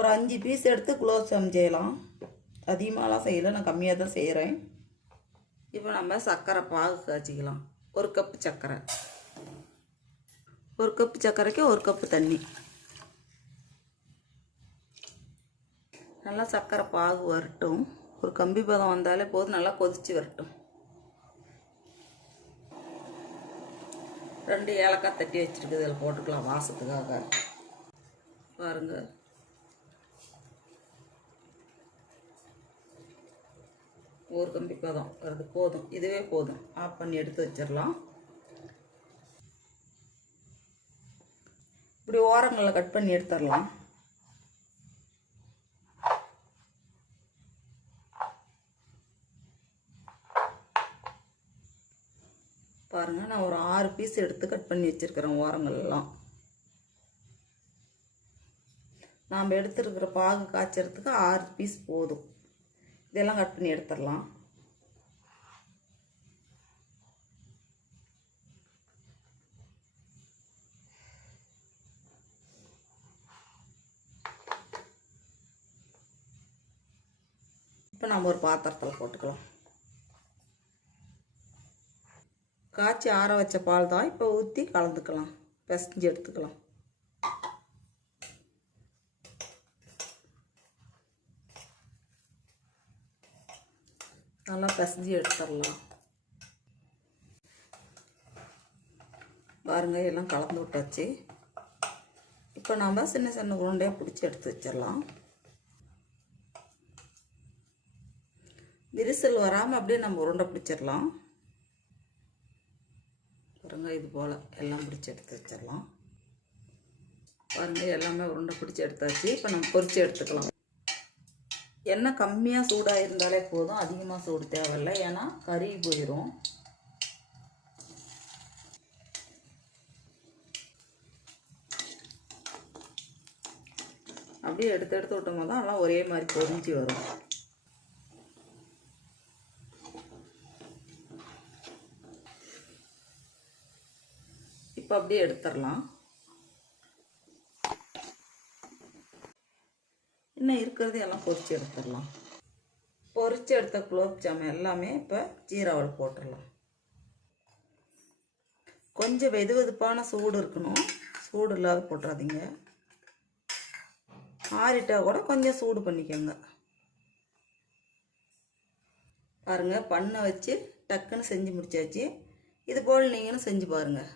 ஒரு 5 பீஸ் எடுத்து குலோப் ஜாம் செய்யலாம். அதிகமாகலாம் செய்யலை, நான் கம்மியாக தான் செய்கிறேன். இப்போ நம்ம சர்க்கரை பாகு காய்ச்சிக்கலாம். 1 கப்பு சர்க்கரை, 1 கப்பு சர்க்கரைக்கு 1 கப்பு தண்ணி. நல்லா சர்க்கரை பாகு வரட்டும். ஒரு கம்பி பதம் வந்தாலே போதும், நல்லா கொதித்து வரட்டும். 2 ஏலக்காய் தட்டி வச்சுருக்கு, இதில் போட்டுக்கலாம் வாசத்துக்காக. பாருங்கள், ஒரு கம்பி பதம் வருது, போதும், இதுவே போதும். ஆஃப் பண்ணி எடுத்து வச்சிடலாம். இப்படி ஓரங்களில் கட் பண்ணி எடுத்துடலாம். பாருங்கள், நான் ஒரு 6 பீஸ் எடுத்து கட் பண்ணி வச்சுருக்கிறேன். ஓரங்கள்லாம் நாம் எடுத்துருக்கிற பாகு காய்ச்சறதுக்கு 6 பீஸ் போதும். இதெல்லாம் கட் பண்ணி எடுத்துடலாம். இப்போ நம்ம ஒரு பாத்திரத்தில் போட்டுக்கலாம். காய்ச்சி ஆற வச்ச பால் தான், இப்போ ஊற்றி கலந்துக்கலாம், பிசைஞ்சு எடுத்துக்கலாம். நல்லா பிசைஞ்சு எடுத்துடலாம். பாருங்கள், எல்லாம் கலந்து விட்டாச்சு. இப்போ நம்ம சின்ன சின்ன உருண்டையாக பிடிச்சி எடுத்து வச்சிடலாம். விரிசல் வராமல் அப்படியே நம்ம உருண்டை பிடிச்சிடலாம். பாருங்கள், இது போல் எல்லாம் பிடிச்சி எடுத்து வச்சிடலாம். பாருங்கள், எல்லாமே உருண்டை பிடிச்சி எடுத்தாச்சு. இப்போ நம்ம பொரிச்சு எடுத்துக்கலாம். எண்ணெய் கம்மியாக சூடாக இருந்தாலே போதும், அதிகமாக சூடு தேவையில்லை, ஏன்னா கருகி போயிடும். அப்படியே எடுத்து எடுத்து விட்டோம் தான் எல்லாம் ஒரே மாதிரி பொரிஞ்சு வரும். இப்போ அப்படியே எடுத்துடலாம். இன்னும் இருக்கிறது எல்லாம் பொரிச்சு எடுத்துடலாம். பொரிச்சு எடுத்த குலோப் ஜாம் எல்லாமே இப்போ ஜீராவில் போட்டுடலாம். கொஞ்சம் வெது வெதுப்பான சூடு இருக்கணும், சூடு இல்லாத போட்டுறாதீங்க. ஆறிட்டா கூட கொஞ்சம் சூடு பண்ணிக்கோங்க. பாருங்கள், பண்ணை வச்சு டக்குன்னு செஞ்சு முடிச்சாச்சு. இது போல் நீங்களும் செஞ்சு பாருங்கள்.